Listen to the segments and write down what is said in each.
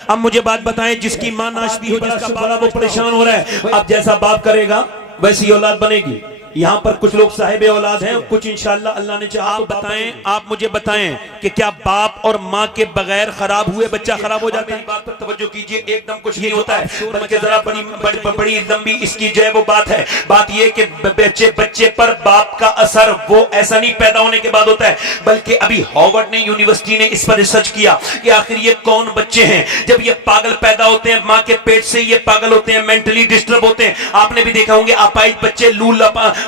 اب مجھے بات بتائیں، جس کی ماں ناشتی ہو، جس کا باپ وہ پریشان ہو رہا ہے، اب جیسا باپ کرے گا ویسی اولاد بنے گی۔ یہاں پر کچھ لوگ صاحب اولاد ہیں، کچھ انشاءاللہ اللہ نے چاہا۔ آپ مجھے بتائیں کہ کیا باپ اور ماں کے بغیر خراب ہوئے بچہ خراب ہو جاتا ہے؟ بات پر توجہ کیجئے، ایک دم کچھ نہیں ہوتا ہے، بلکہ ذرا بڑی لمبی اس کی جو ہے وہ بات ہے۔ بات یہ کہ بچے پر باپ کا اثر وہ ایسا نہیں پیدا ہونے کے بعد ہوتا ہے، بلکہ ابھی ہارورڈ نے یونیورسٹی نے اس پر ریسرچ کیا کہ آخر یہ کون بچے ہیں جب یہ پاگل پیدا ہوتے ہیں ماں کے پیٹ سے، یہ پاگل ہوتے ہیں، مینٹلی ڈسٹرب ہوتے ہیں۔ آپ نے بھی دیکھا ہوں گے اپائج بچے،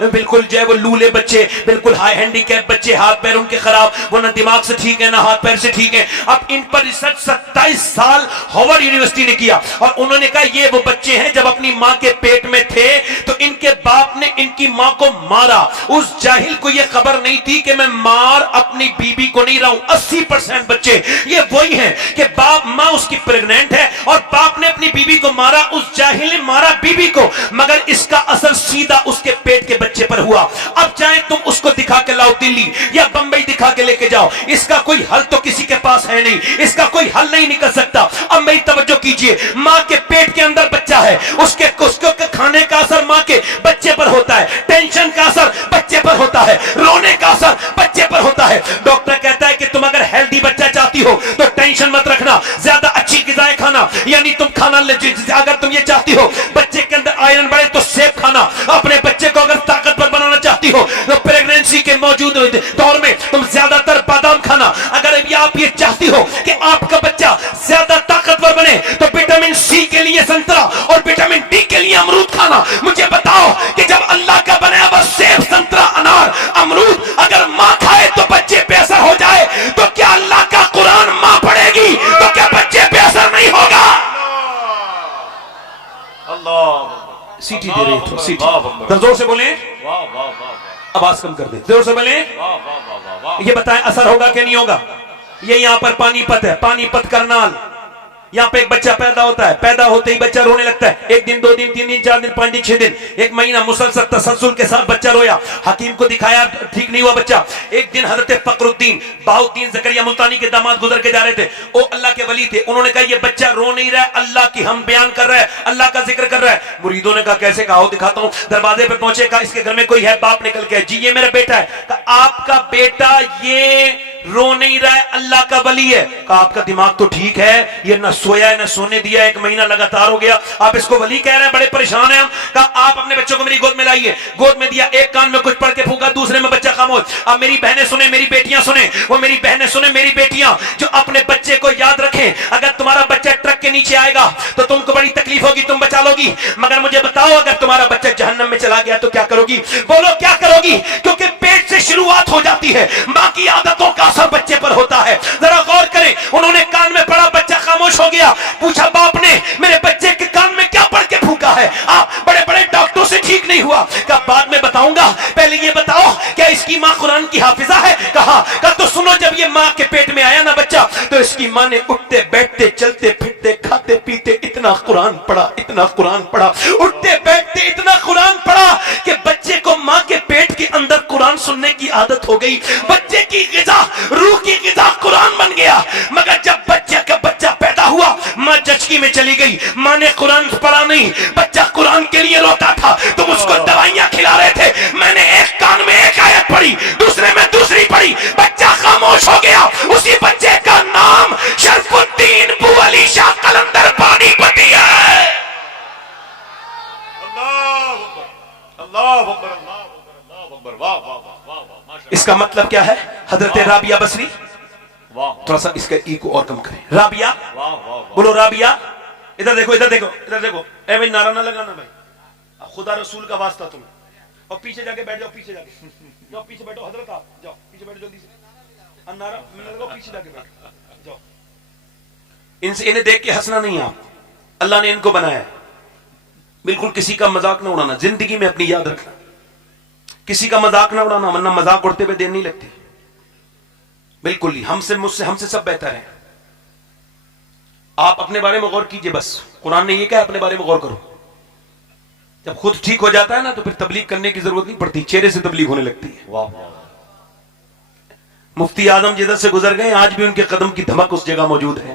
بالکل جو ہے وہ لولے بچے، بالکل ہائی ہینڈی کیپ بچے، ہاتھ پیر ان کے خراب، وہ نہ دماغ سے ٹھیک ہے نہ ہاتھ پیر سے ٹھیک ہے۔ اب ان پر ریسرچ 27 سال ہارورڈ یونیورسٹی نے کیا، اور انہوں نے کہا یہ وہ بچے ہیں جب اپنی ماں کے پیٹ میں تھے تو ان کے باپ نے ان کی ماں کو مارا۔ اس جاہل کو یہ خبر نہیں تھی کہ میں مار اپنی بیوی کو نہیں رہا ہوں۔ 80% بچے یہ وہی ہیں کہ ماں اس کی پریگننٹ ہے اور باپ نے اپنی بیوی کو مارا، اس جاہل نے مارا بیوی کو، مگر اس کا اثر سیدھا اس کے پیٹ کے بچے پر ہوا۔ اب چاہے تم اس کو دکھا کے لاؤ دلی یا بمبئی دکھا کے لے کے جاؤ، اس کا کوئی حل تو کسی کے پاس ہے نہیں، اس کا کوئی حل نہیں نکل سکتا۔ اب میری توجہ کیجئے، ماں کے پیٹ کے اندر بچہ ہے، اس کے کھانے کا اثر ماں کے بچے پر ہوتا ہے، ٹینشن کا اثر بچے پر ہوتا ہے، رونے کا اثر بچے پر ہوتا ہے۔ ڈاکٹر کہتا ہے کہ تم اگر ہیلدی بچہ چاہتی ہو تو ٹینشن مت رکھنا، زیادہ اچھی غذائیں کھانا، یعنی تم کھانا اگر تم یہ چاہتی ہو بچے کے اندر آئرن بڑھے تو سیب کھانا، اپنے بچے کو اگر طاقتور بنانا چاہتی ہو تو پریگننسی کے موجود دور میں تم زیادہ تر بادام کھانا۔ اگر آپ یہ چاہتی ہو کہ آپ کا بچہ زیادہ طاقتور بنے تو وٹامن سی کے لیے سنترا اور وٹامن ڈی کے لیے امرود کھانا۔ مجھے بتاؤ کہ جب اللہ کا بنایا ہوا سیب، سنترا، انار، امرود اگر ماں کھائے تو بچے بے اثر ہو جائے، تو کیا اللہ کا قرآن ماں پڑھے گی تو کیا بچے بے اثر نہیں ہوگا؟ سیٹی دے رہے تھے، سیٹی زور سے بولیں، آواز کم کر دیں، زور سے بولیں۔ یہ بتائیں اثر ہوگا کہ نہیں ہوگا؟ یہ یہاں پر پانی پت ہے، پانی پت کرنال، یہاں پہ ایک بچہ پیدا ہوتا ہے، پیدا ہوتے ہی بچہ رونے لگتا ہے، 1 دن 2 دن 3 دن 4 دن 5 دن 6 دن 1 مہینہ مسلسل تسلسل کے ساتھ بچہ رویا، حکیم کو دکھایا ٹھیک نہیں ہوا بچہ۔ ایک دن حضرت فقر الدین بہاؤالدین زکریا ملتانی کے داماد گزر کے جا رہے تھے، وہ اللہ کے ولی تھے، انہوں نے کہا یہ بچہ رو نہیں رہا ہے، اللہ کی ہم بیان کر رہا ہے، اللہ کا ذکر کر رہا ہے۔ مریدوں نے کہا کیسے؟ کہا دکھاتا ہوں۔ دروازے پہ پہنچے، کہا اس کے گھر میں کوئی ہے؟ باپ نکل کے، جی یہ میرا بیٹا ہے۔ کہا آپ کا بیٹا یہ رو نہیں رہا ہے، اللہ کا ولی ہے۔ کہا آپ کا دماغ تو ٹھیک ہے، یہ نہ سویا ہے نہ سونے دیا، 1 مہینہ لگاتار ہو گیا، آپ اس کو ولی کہہ رہے ہیں، بڑے پریشان ہیں ہم۔ کہا آپ اپنے بچوں کو میری گود میں لائیے، گود میں دیا، ایک کان میں کچھ پڑھ کے پھونکا، دوسرے میں بچہ خاموش۔ اب میری بہنیں سنیں، میری بیٹیاں سنیں، وہ میری بہنیں سنیں، میری بیٹیاں جو اپنے بچے کو یاد رکھیں، اگر تمہارا بچہ ٹرک کے نیچے آئے گا تو تم کو بڑی تکلیف ہوگی، تم بچا لو گی، مگر مجھے بتاؤ اگر تمہارا بچہ جہنم میں چلا گیا تو کیا کرو گی؟ بولو کیا کرو گی؟ کیونکہ پیٹ سے شروعات ہو جاتی ہے، ماں کی عادتوں کا اثر بچے پر ہوتا ہے۔ ذرا غور کریں، انہوں نے کان میں پڑھا، بچہ خاموش ہو گیا، پوچھا باپ نے میرے بچے کے کان میں کیا پڑھ کے پھونکا ہے؟ بڑے بڑے ڈاکٹروں سے ٹھیک نہیں ہوا۔ کہا بعد میں بتاؤں گا، پہلے یہ بتاؤ کیا اس کی ماں قرآن کی حافظہ ہے؟ کہا تو سنو، جب یہ ماں کے پیٹ میں آیا نا بچہ تو اس کی ماں نے اٹھتے بیٹھتے چلتے پھرتے کھاتے پیتے اتنا قرآن پڑھا، اتنا قرآن پڑھا، اٹھتے بیٹھتے اتنا قرآن پڑھا کہ بچے کو ماں کے پیٹ کے اندر قرآن سننے کی عادت ہو گئی، بچے کی غذا، روح کی غذا قرآن بن گیا۔ مگر جب بچہ پیدا ہوا، ماں جچکی میں چلی گئی، ماں نے قرآن پڑھا نہیں، بچہ قرآن کے لیے روتا تھا، تم اس کو دوائیاں کھلا رہے تھے، میں نے ایک کان میں ایک آیت پڑھی، دوسرے میں دوسری پڑھی، بچہ خاموش ہو گیا۔ اسی بچے کا نام شرف الدین بو علی شاہ قلندر پانی پتی ہے۔ اس کا مطلب کیا ہے؟ حضرت رابعہ بصری، تھوڑا سا اس کا ای کو اور کم کریں، رابعہ، بولو رابعہ، ادھر دیکھو ادھر دیکھو ادھر دیکھو، اے بھائی نعرہ نہ لگانا بھائی، خدا رسول کا واسطہ تمہیں، اور پیچھے جا کے بیٹھ جاؤ، پیچھے جا کے جاؤ، پیچھے بیٹھو، حضرت آپ جاؤ پیچھے بیٹھو جلدی سے، نعرہ نہ لگاؤ، پیچھے جا کے بیٹھو جاؤ۔ انہیں دیکھ کے ہنسنا نہیں، آپ اللہ نے ان کو بنایا ہے، بالکل کسی کا مذاق نہ اڑانا، زندگی میں اپنی یاد رکھنا، کسی کا مذاق نہ اڑانا، ورنہ مذاق اڑتے ہوئے دیر نہیں لگتی، بالکل ہی ہم سے سب بہتر ہیں۔ آپ اپنے بارے میں غور کیجئے، بس قرآن نے یہ کہا اپنے بارے میں غور کرو۔ جب خود ٹھیک ہو جاتا ہے نا تو پھر تبلیغ کرنے کی ضرورت نہیں پڑتی، چہرے سے تبلیغ ہونے لگتی ہے۔ مفتی اعظم جدھر سے گزر گئے، آج بھی ان کے قدم کی دھمک اس جگہ موجود ہے۔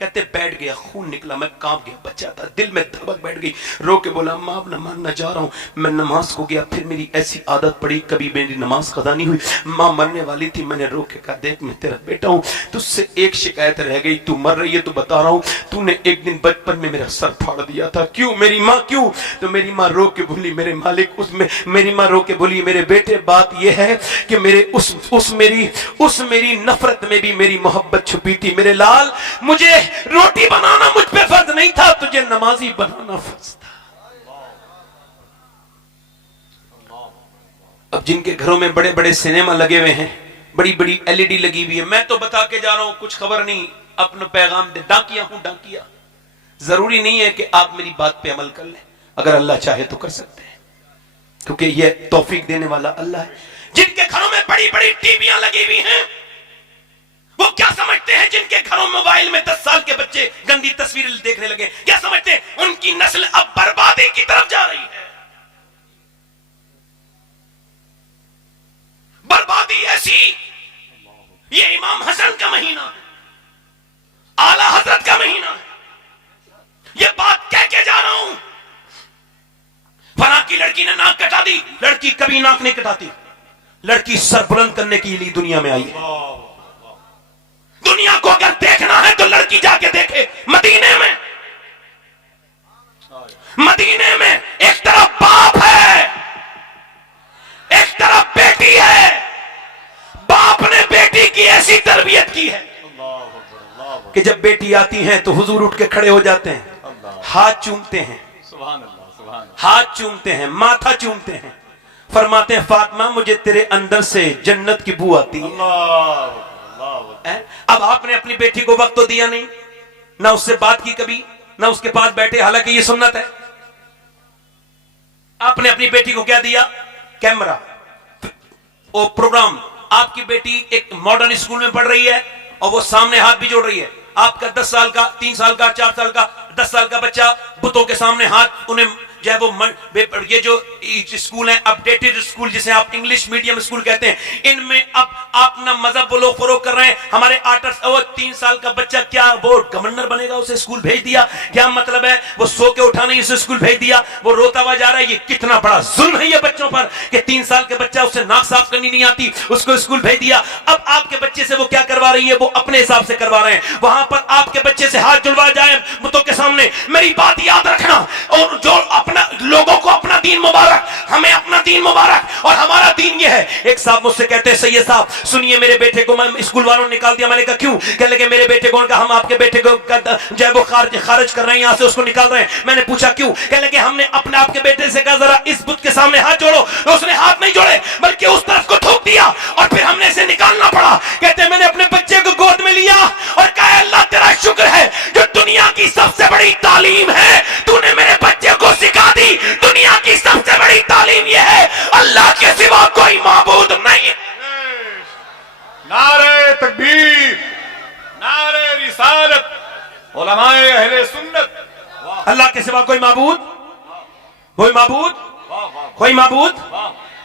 کہتے بیٹھ گیا, خون نکلا, میں کانپ گیا, بچہ تھا, دل میں دھڑک بیٹھ گئی, رو کے بولا ماں اب نماز نہ جا رہا ہوں. میں نماز کو گیا, پھر میری ایسی عادت پڑی, کبھی میری نماز قضا نہیں ہوئی, ماں مرنے والی تھی, میں نے رو کے کہا دیکھ میں تیرا بیٹا ہوں, تجھ سے ایک شکایت رہ گئی, تو مر رہی ہے تو بتا رہا ہوں, تو نے ایک دن بچپن میں میرا سر پھاڑ دیا تھا. کیوں میری ماں کیوں؟ تو میری ماں رو کے بولی میرے مالک, میری ماں رو کے بولی میرے بیٹے بات یہ ہے کہ میرے اس میری نفرت میں بھی میری محبت چھپی تھی. میرے لال, مجھے روٹی بنانا مجھ پہ فرض نہیں تھا, تجھے نمازی بنانا فرض تھا. اب جن کے گھروں میں بڑے بڑے سینما لگے ہوئے ہیں, بڑی بڑی LED لگی ہوئی ہے, میں تو بتا کے جا رہا ہوں, کچھ خبر نہیں, اپنا پیغام دے, ڈاکیا ہوں ڈاکیا. ضروری نہیں ہے کہ آپ میری بات پہ عمل کر لیں, اگر اللہ چاہے تو کر سکتے ہیں, کیونکہ یہ توفیق دینے والا اللہ ہے. جن کے گھروں میں بڑی بڑی ٹی ویاں لگی ہوئی ہیں, وہ کیا سمجھتے ہیں جن کے گھروں موبائل میں 10 سال کے بچے گندی تصویریں دیکھنے لگے, کیا سمجھتے ہیں ان کی نسل اب بربادی کی طرف جا رہی ہے؟ بربادی ایسی, یہ امام حسن کا مہینہ ہے, اعلی حضرت کا مہینہ ہے, یہ بات کہہ کے جا رہا ہوں. فلاں کی لڑکی نے ناک کٹا دی, لڑکی کبھی ناک نہیں کٹاتی, لڑکی سر بلند کرنے کے لیے دنیا میں آئی ہے. دنیا کو اگر دیکھنا ہے تو لڑکی جا کے دیکھے مدینے میں. مدینے میں ایک طرف باپ ہے, ایک طرف بیٹی ہے, باپ نے بیٹی کی ایسی تربیت کی ہے کہ جب بیٹی آتی ہیں تو حضور اٹھ کے کھڑے ہو جاتے ہیں, ہاتھ چومتے ہیں, ہاتھ چومتے ہیں, ماتھا چومتے ہیں, فرماتے ہیں فاطمہ مجھے تیرے اندر سے جنت کی بو آتی ہے. اب آپ نے اپنی بیٹی کو وقت تو دیا نہیں, نہ اس سے بات کی کبھی, نہ اس کے پاس بیٹھے, حالانکہ یہ سنت ہے. آپ نے اپنی بیٹی کو کیا دیا؟ کیمرہ اور پروگرام. آپ کی بیٹی ایک ماڈرن اسکول میں پڑھ رہی ہے اور وہ سامنے ہاتھ بھی جوڑ رہی ہے. آپ کا 10 سال کا, 3 سال کا, 4 سال کا, 10 سال کا بچہ بتوں کے سامنے ہاتھ, انہیں جو ہے وہ یہ جو اسکول ہیں اپڈیٹڈ اسکول جسے آپ انگلش میڈیم اسکول کہتے ہیں, ان میں اب آپ اپنا مذہب لوگ فروغ کر رہے ہیں. ہمارے 3 سال کا بچہ کیا وہ گورنر بنے گا, اسے اسکول بھیج دیا, کیا مطلب ہے وہ سو کے اٹھا نہیں اسے اسکول بھیج دیا, وہ روتا ہوا جا رہا ہے. یہ کتنا بڑا ظلم ہے یہ بچوں پر کہ 3 سال کے بچہ اسے ناک صاف کرنی نہیں آتی, اس کو اسکول بھیج دیا. اب آپ کے بچے سے وہ کیا کروا رہی ہے, وہ اپنے حساب سے کروا رہے ہیں. وہاں پر آپ کے بچے سے ہاتھ جڑوا جائے بتوں کے سامنے, میری بات یاد رکھنا, اور جو اپنا لوگوں کو اپنا دین مبارک, ہمیں اپنا دین مبارک, اور ہمارا دین یہ ہے. ایک صاحب مجھ سے کہتے ہیں سید صاحب سنیے میرے بیٹے کو میں اسکول والوں نے نکال دیا. میں نے کہا کیوں؟ کہنے لگے میرے بیٹے کو, ہم آپ کے بیٹے کو جو ہے وہ خارج کر رہے ہیں, یہاں سے اس کو نکال رہے ہیں. میں نے پوچھا کیوں؟ کہنے لگے ہم نے اپنے آپ کے بیٹے سے کہا ذرا اس بت کے سامنے ہاتھ جوڑو, تو اس نے ہاتھ نہیں جوڑے بلکہ اس طرف کو تھوک دیا, اور پھر ہم نے اسے نکالنا پڑا. کہتے ہیں میں نے اپنے بچے کو گود میں لیا اور کہا اللہ تیرا شکر ہے جو دنیا کی سب سے بڑی تعلیم ہے تو نے میرے بچے کو سکھا دی. دنیا کی سب سے بڑی تعلیم یہ ہے اللہ کے سوا کوئی معبود نہیں. نعرہ تکبیر, نعرہ رسالت, علماء اہل سنت. اللہ کے سوا کوئی معبود, کوئی معبود, کوئی معبود,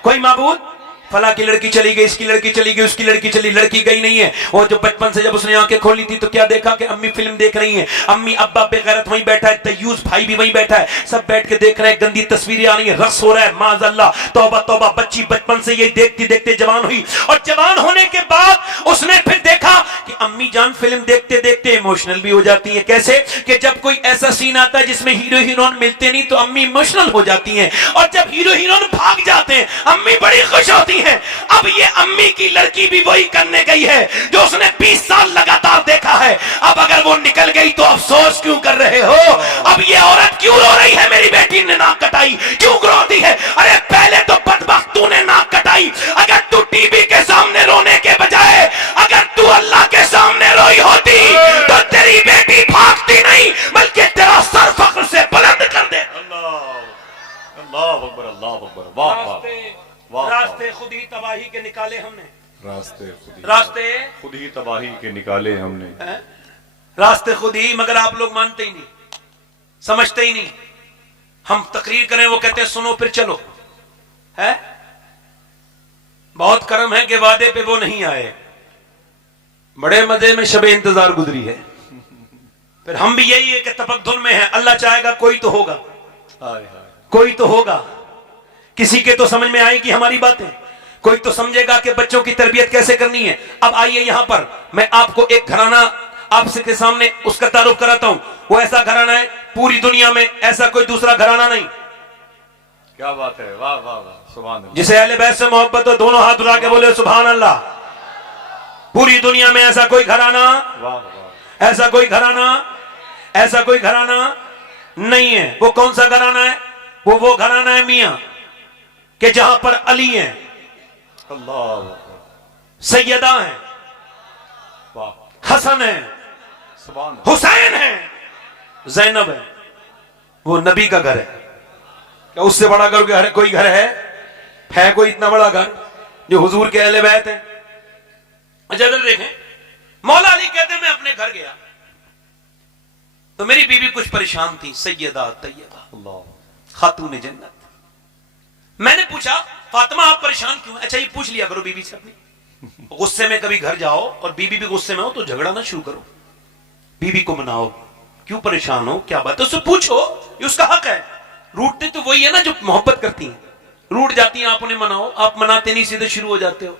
کوئی معبود. فلاں کی لڑکی چلی گئی, اس کی لڑکی چلی گئی, اس کی لڑکی چلی, لڑکی گئی نہیں ہے. اور جو بچپن سے جب اس نے آنکھیں کھولی تھی تو کیا دیکھا کہ امی فلم دیکھ رہی ہیں, امی ابا بے غیرت وہیں بیٹھا ہے, دیوس بھائی بھی وہیں بیٹھا ہے, سب بیٹھ کے دیکھ رہے ہیں, گندی تصویریں آ رہی ہیں, رقص ہو رہا ہے, معاذ اللہ, توبہ توبہ. بچی بچپن سے یہ دیکھتی دیکھتے جوان ہوئی, اور جوان ہونے کے بعد اس نے پھر دیکھا کہ امی جان فلم دیکھتے دیکھتے ایموشنل بھی ہو جاتی ہیں. کیسے کہ جب کوئی ایسا سین آتا ہے جس میں ہیرو ہیروئن ملتے نہیں تو امی ایموشنل ہو جاتی ہیں, اور جب ہیرو ہیروئن بھاگ جاتے ہیں امی بڑی خوش ہوتی ہیں. اب یہ امی کی لڑکی بھی وہی کرنے گئی ہے جو اس نے 20 سال لگاتار دیکھا ہے. اب اگر وہ نکل گئی تو افسوس کیوں کر رہے ہو؟ اب یہ عورت کیوں رو رہی ہے میری بیٹی نے ناک کٹائی, کیوں روتی ہے؟ ارے پہلے تو بدبخت تو نے ناک کٹائی. اگر تو ٹی وی کے سامنے رونے کے بجائے اگر تو اللہ کے سامنے روئی ہوتی تو تیری بیٹی بھاگتی نہیں بلکہ تیرا سر فخر سے بلند کر دے. اللہ اکبر, اللہ اکبر. واہ واہ. راستے خود ہی تباہی کے نکالے ہم نے, راستے خود ہی تباہی کے نکالے ہم نے, راستے خود ہی. مگر آپ لوگ مانتے ہی نہیں, سمجھتے ہی نہیں. ہم تقریر کریں وہ کہتے ہیں سنو پھر چلو. ہے بہت کرم ہے کہ وعدے پہ وہ نہیں آئے, بڑے مزے میں شب انتظار گزری ہے. پھر ہم بھی یہی ہے کہ تفکر میں ہیں، اللہ چاہے گا کوئی تو ہوگا، ہائے ہائے کوئی تو ہوگا، کسی کے تو سمجھ میں آئے گی ہماری باتیں، کوئی تو سمجھے گا کہ بچوں کی تربیت کیسے کرنی ہے۔ اب آئیے یہاں پر میں آپ کو ایک گھرانہ آپ سے کے سامنے اس کا تعارف کراتا ہوں۔ وہ ایسا گھرانہ ہے پوری دنیا میں ایسا کوئی دوسرا گھرانہ نہیں کیا بات ہے، واہ واہ واہ، سبحان اللہ۔ جسے اہل بیت سے محبت ہو، دونوں ہاتھ اٹھا کے بولے سبحان اللہ۔ پوری دنیا میں ایسا کوئی گھرانہ، واہ واہ، ایسا کوئی گھرانہ، ایسا کوئی گھرانہ نہیں ہے۔ وہ کون سا گھرانہ ہے؟ وہ گھرانہ ہے میاں کہ جہاں پر علی ہیں، اللہ، سیدہ ہیں، واہ، حسن ہیں، سبحان اللہ، حسین ہیں، زینب ہے۔ وہ نبی کا گھر ہے۔ کیا اس سے بڑا گھر کوئی گھر ہے کوئی اتنا بڑا گھر جو حضور کے اہل بیت ہے؟ اچھا ادھر دیکھیں، مولا علی کہتے ہیں میں اپنے گھر گیا تو میری بیوی کچھ پریشان تھی، سیدہ طیبہ اللہ، خاتون جنت۔ میں نے پوچھا فاطمہ آپ پریشان کیوں ہیں؟ اچھا یہ پوچھ لیا کرو بیوی سے اپنی، غصے میں کبھی گھر جاؤ اور بیوی بھی غصے میں ہو تو جھگڑا نہ شروع کرو، بیوی کو مناؤ، کیوں پریشان ہو، کیا بات ہے، اس سے پوچھو، یہ اس کا حق ہے۔ روٹتے تو وہی ہے نا جو محبت کرتی ہیں، روٹ جاتی ہیں آپ انہیں مناؤ، آپ مناتے نہیں سیدھے شروع ہو جاتے ہو۔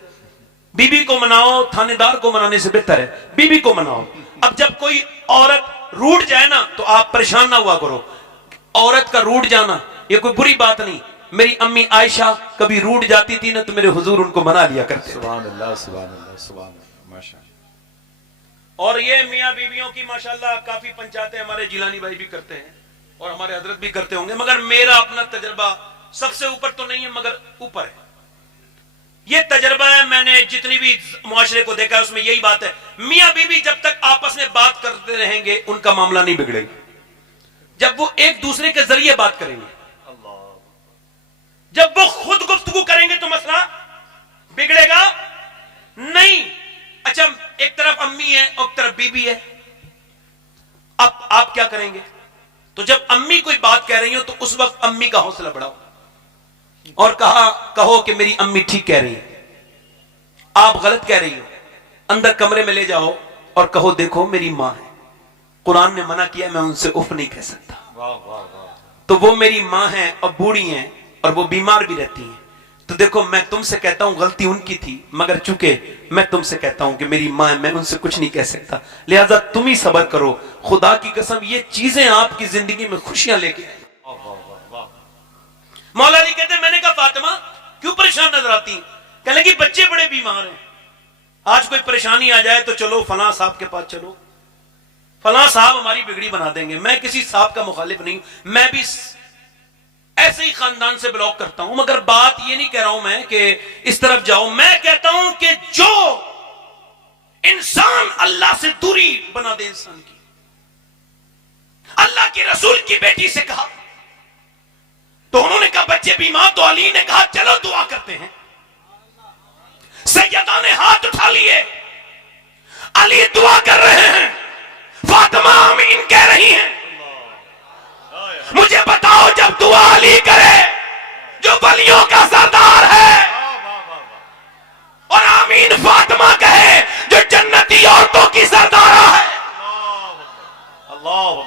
بیوی کو مناؤ، تھانے دار کو منانے سے بہتر ہے بیوی کو مناؤ۔ اب جب کوئی عورت روٹ جائے نا تو آپ پریشان نہ ہوا کرو، عورت کا روٹ جانا یہ کوئی بری بات نہیں۔ میری امی عائشہ کبھی روٹ جاتی تھی نا تو میرے حضور ان کو منا لیا کرتے تھے۔ سبحان اللہ، سبحان اللہ، سبحان اللہ، ماشاء اللہ۔ اور یہ میاں بیویوں کی ماشاءاللہ کافی پنچایتیں ہمارے جیلانی بھائی بھی کرتے ہیں اور ہمارے حضرت بھی کرتے ہوں گے، مگر میرا اپنا تجربہ سب سے اوپر تو نہیں ہے مگر اوپر ہے۔ یہ تجربہ ہے، میں نے جتنی بھی معاشرے کو دیکھا ہے اس میں یہی بات ہے، میاں بیوی جب تک آپس میں بات کرتے رہیں گے ان کا معاملہ نہیں بگڑے گا۔ جب وہ ایک دوسرے کے ذریعے بات کریں گے، جب وہ خود گفتگو کریں گے تو مسئلہ بگڑے گا نہیں۔ اچھا ایک طرف امی ہے اور ایک طرف بیوی ہے، اب آپ کیا کریں گے؟ تو جب امی کوئی بات کہہ رہی ہو تو اس وقت امی کا حوصلہ بڑھاؤ اور کہو کہ میری امی ٹھیک کہہ رہی ہے، آپ غلط کہہ رہی ہو، اندر کمرے میں لے جاؤ اور کہو دیکھو میری ماں ہے، قرآن نے منع کیا میں ان سے اف نہیں کہہ سکتا، واہ واہ واہ، تو وہ میری ماں ہیں اور بوڑھی ہیں اور وہ بیمار بھی رہتی ہیں، تو دیکھو میں تم سے کہتا ہوں غلطی ان کی تھی مگر چونکہ میں تم سے کہتا ہوں کہ میری ماں ہے میں ان سے کچھ نہیں کہہ سکتا، لہذا تم ہی صبر کرو، خدا کی قسم یہ چیزیں آپ کی زندگی میں خوشیاں لے کے آئیں۔ مولا علی کہتے ہیں میں نے کہا فاطمہ کیوں پریشان نظر آتی ہیں؟ کہنے لگی بچے بڑے بیمار ہیں، آج کوئی پریشانی آ جائے تو چلو فلاں صاحب کے پاس چلو، فلاں صاحب ہماری بگڑی بنا دیں گے۔ میں کسی صاحب کا مخالف نہیں ہوں، میں بھی ایسے ہی خاندان سے بلاک کرتا ہوں، مگر بات یہ نہیں کہہ رہا ہوں میں کہ اس طرف جاؤ، میں کہتا ہوں کہ جو انسان اللہ سے دوری بنا دے انسان کی، اللہ کے رسول کی بیٹی سے کہا تو انہوں نے کہا بچے بیمار، تو علی نے کہا چلو دعا کرتے ہیں، سیدہ نے ہاتھ اٹھا لیے، علی دعا کر رہے ہیں، فاطمہ آمین کہہ رہی ہیں۔ مجھے بتاؤ جب دعا علی کرے جو ولیوں کا سردار ہے اور آمین فاطمہ کہے جو جنتی عورتوں کی سردارہ ہے، اللہ